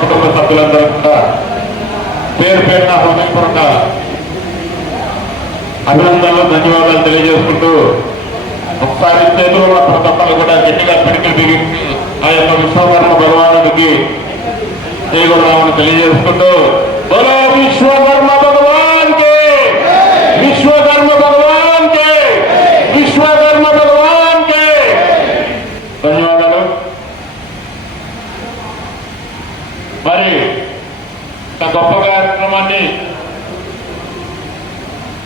కుటుంబ సభ్యులందరూ కూడా పేరు పేరున హృదయపూర్వక అభినందనలు ధన్యవాదాలు తెలియజేసుకుంటూ ఒకసారి చేతులు ఉన్న ప్రతప్పలు కూడా గట్టిగా పిడికి బిగించి ఆ యొక్క విశ్వకర్మ భగవానుడికి చేయకూడదామని తెలియజేసుకుంటూ బోలో విశ్వకర్మ భగవాన్ కి, విశ్వకర్మ భగవాన్ కి, విశ్వకర్మ భగవాన్ కి ధన్యవాదాలు. మరి ఒక గొప్ప కార్యక్రమాన్ని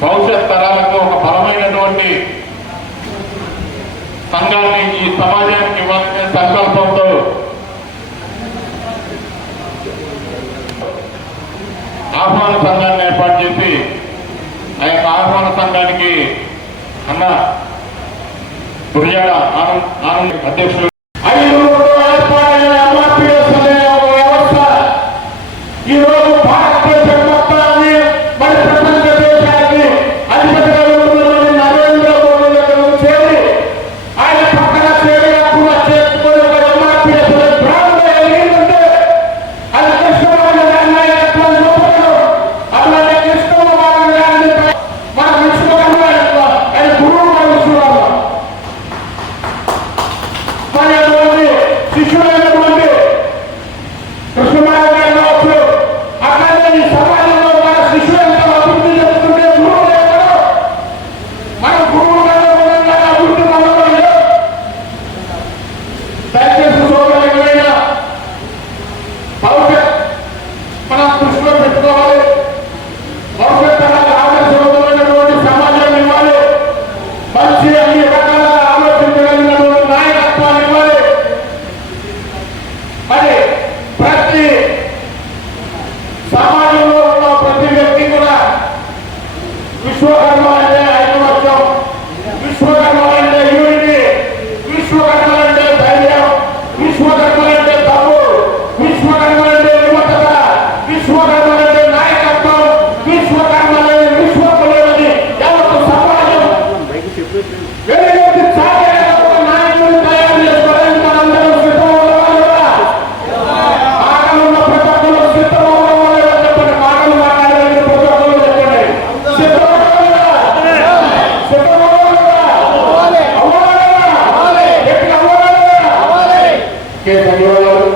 భవిష్యత్ తరాలకు ఒక బలమైనటువంటి సంఘాన్ని ఈ సమాజానికి ఇవ్వాలనే సంకల్పంతో ఆహ్వాన సంఘాన్ని ఏర్పాటు చేసి ఆ యొక్క ఆహ్వాన సంఘానికి అన్న గురియాడ ఆనంద్ అధ్యక్షులు ఈరోజు భారతదేశం మొత్తాన్ని మరి ప్రపంచ దేశానికి అధిపతిగా ఉన్నటువంటి నరేంద్ర మోడీ దగ్గర చేరి ఆయన పక్కన చేరిగా కూడా చేసుకుని ఒక ఎంఆర్పీఎస్ బ్రాండ్ ఏంటంటే అది కృష్ణమోహన్ గారి నాయకత్వం చూపడం, అలాగే కృష్ణమోహన్ గారిని మన విశ్వకర్మ ఆయన గురువుగా విశ్వకర్మ మరి అటువంటి శిష్యులైనటువంటి కృష్ణమోహన్ గారి ఈ సమాజంలో మన శిష్యులంతా అభివృద్ధి చెందుతుంటే గురువులు ఎవరు? మన గురువుగా అభివృద్ధి పొందడం లేదు. దయచేసి సోదరులైన భవిష్యత్ మనం దృష్టిలో పెట్టుకోవాలి. భవిష్యత్ తరాలకు ఆదర్శవంతమైనటువంటి సమాజాన్ని ఇవ్వాలి. మంచి అన్ని రకాలుగా ఆలోచించగలిగినటువంటి నాయకత్వాన్ని ఇవ్వాలి. మరి ప్రతి సమాజంలో ఉన్న ప్రతి వ్యక్తి కూడా విశ్వకర్మ అంటే ఐకమత్యం, విశ్వకర్మ అంటే యూనిటీ, విశ్వకర్మ అంటే ధైర్యం, విశ్వకర్మ అంటే తప్పు, విశ్వకర్మ అంటే విమతత, విశ్వకర్మ అంటే నాయకత్వం, విశ్వకర్మ అనేది విశ్వకులేదని యావత్ సమాజం నాయకులు తయారు చేసుకోవడానికి మనందరం సిద్ధమవ్వాలి కదా. ఆకలున్న ప్రతి ఒక్కరు సిద్ధమవ్వాలి. మాటలు మాట్లాడేది ప్రతి ఒక్కరు చెప్పండి. ధన్యవాదాలు.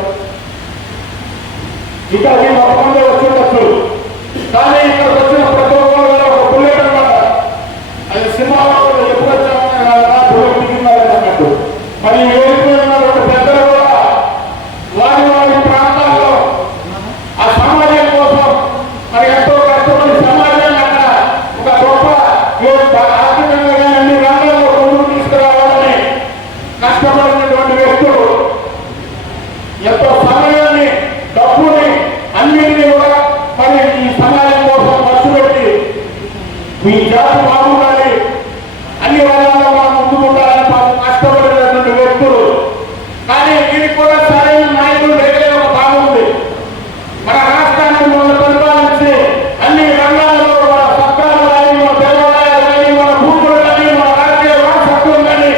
ఇంకా ఈ మొత్తంలో వచ్చిండొచ్చు, కానీ ఇక్కడ వచ్చిన ప్రతి ఒక్కరు ఒక బుల్లెట్ అనమాట. అది సింహాలు ఎప్పుడు వచ్చామన్నట్టు. మరి వేరుకున్నటువంటి పెద్దలు కూడా వారి వారి ప్రాంతాల్లో ఆ సమాజం కోసం మరి ఎంతో కష్టపడి సమాజాన్ని అక్కడ ఒక గొప్ప ఆర్థికంగా అన్ని రంగాల్లో ముందుకు తీసుకురావాలని కష్టపడినటువంటి వ్యక్తులు ఎంతో సమయాన్ని, డబ్బుని, అన్నింటినీ కూడా మరి ఈ సమాజం కోసం ఖర్చు పెట్టి మీ జాతి బాగుండాలి, అన్ని రంగాల్లో మనం ముందుకుంటారని కష్టపడినటువంటి వ్యక్తులు. కానీ దీనికి కూడా సరైన నాయకులు లేదే ఒక భాగం ఉంది. మన రాష్ట్రాన్ని మనం పరిపాలించి అన్ని రంగాల్లో మన సర్కారు కానీ, మన దేవాలయాలు కానీ, మన భూములు కానీ, మన రాజకీయ వారసత్వం కానీ,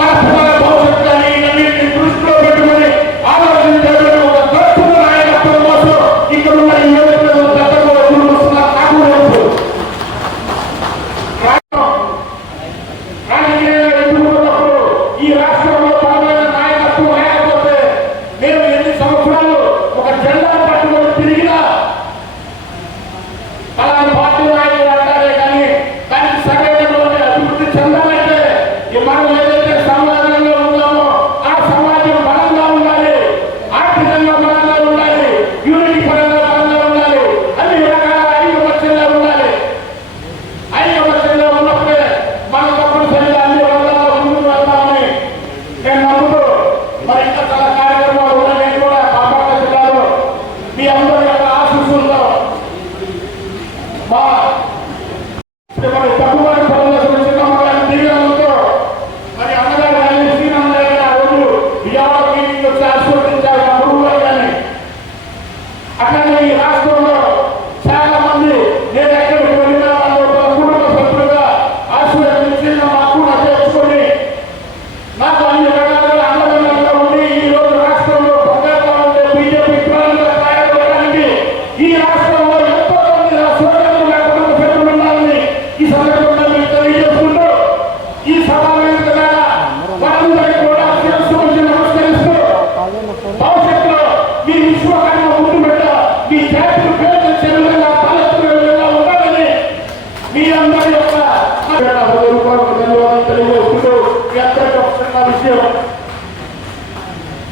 మన పిల్లల భవిష్యత్తు కానీ ఇవన్నింటినీ దృష్టిలో పెట్టుకుని ఆలోచించేటువంటి ఒక దక్షిణ నాయకత్వం కోసం ఇక్కడ ఉన్న ఈ వ్యక్తులు పెద్దలు వస్తున్నారు. నాకు తెలుసు రాజకీయంగా ఎదుర్కొన్నప్పుడు ఈ రాష్ట్రంలో బలమైన నాయకత్వం లేకపోతే నేను ఎన్ని సంవత్సరాలు ఒక జెండా పట్టుకొని తిరిగినా అలాంటి పార్టీ నాయకులు అంటారే కానీ దానికి సరైనటువంటి అభివృద్ధి చెందాలంటే మనం ఏదైతే సమాజంలో ఉన్నామో ఆ సమాజం బలంగా ఉండాలి, ఆర్థికంగా బలంగా ఉండాలి, యూనిటీ పరంగా బలంగా ఉండాలి, అన్ని రకాల ఐకమత్యంగా ఉండాలి. ఐకమత్యంగా ఉన్నప్పుడే మన తప్పనిసరిగా అన్ని రంగాల్లో ముందుకు వెళ్తామని నేను నమ్ముతూ మరి ఇంకా చాలా కార్యక్రమాలు ఉన్నాయి కూడా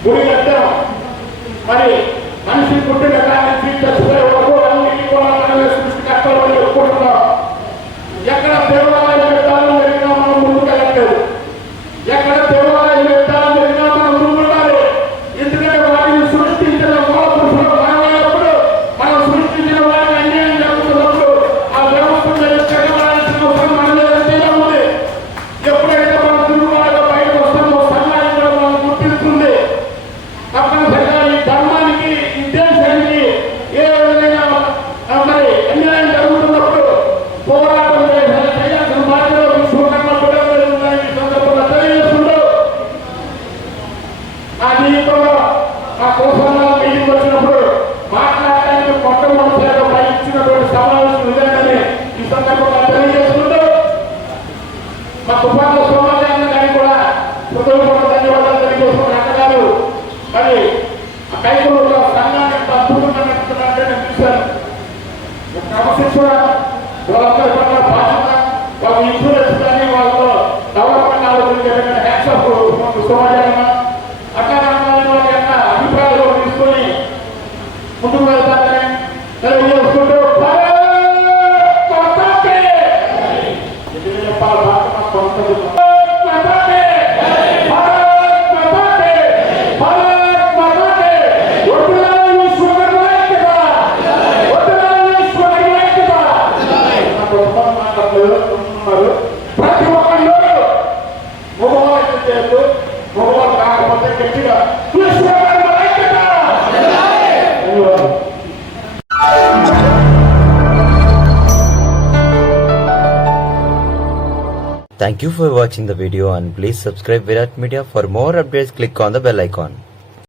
గుడి కట్టాం. మరి మనిషి పుట్టిన కానించి చచ్చిపోయే వరకు అన్నిటి కూడా సృష్టి కష్టాలు చెప్పుకుంటున్నాం. ఎక్కడ దేవాలయం పెట్టాలని జరిగినా మనం ముందుకు వెళ్ళట్లేదు. ఎక్కడ దేవాలయం పెట్టాలని జరిగినా మనం ముందు ఉండాలి. ఎందుకంటే వాటిని సృష్టించిన మూల పురుషులు మనమైనప్పుడు, మనం సృష్టించిన వాటిని అన్యాయం జరుగుతున్నప్పుడు ఆ వ్యవస్థ జరగాల్సిన అవసరం మన మీద ఎంతైనా ఉంది. ఎప్పుడైతే మనం తిరుగుబాటుగా బయటకు వస్తామో సమాజం కూడా మనం గుర్తిస్తుంది. తప్పనిసరిగా ఈ ధర్మానికి, ఈ దేశానికి ఏ విధంగా మరి అన్యాయం జరుగుతున్నప్పుడు పోరాటం చేయాల్సిన బాధ్యత విశ్వకర్మ బిడ్డలు ఈ సందర్భంగా తెలియజేస్తుంటూ నా జీవితంలో నా కోసం మీటింగ్ వచ్చినప్పుడు మాట్లాడడానికి మొట్టమొదటిసారిగా ఇచ్చినటువంటి సమావేశం ఇదేనని ఈ సందర్భంగా తెలియజేస్తుంటూ మా తుఫాన్ల సమాజాన్ని కానీ కూడా హృదయపూర్వక ధన్యవాదాలు తెలియజేస్తున్న అన్నగారు మరి ఆ కైకూరులో సంఘాన్ని ఎంత అద్భుతంగా నడుపుతున్నారంటే నేను చూశాను. క్రమశిక్షణ వాళ్ళందరి పట్ల బాధ్యత, వాళ్ళ ఇన్సూరెన్స్ కానీ వాళ్ళతో డెవలప్మెంట్ ఆలోచించే హ్యాక్స్ ఆఫ్ సమాజాన్ని అట్లా వాళ్ళ యొక్క అభిప్రాయాలు తీసుకొని ముందుకు వెళ్తారని తెలియజేసుకుంటూ ప్రతి ఒక్కళ్ళు మగవాళ్ళు చేస్తూ మగవాళ్ళు కాకపోతే గట్టిగా Thank you for watching the video and please subscribe Virat Media. For more updates, click on the bell icon.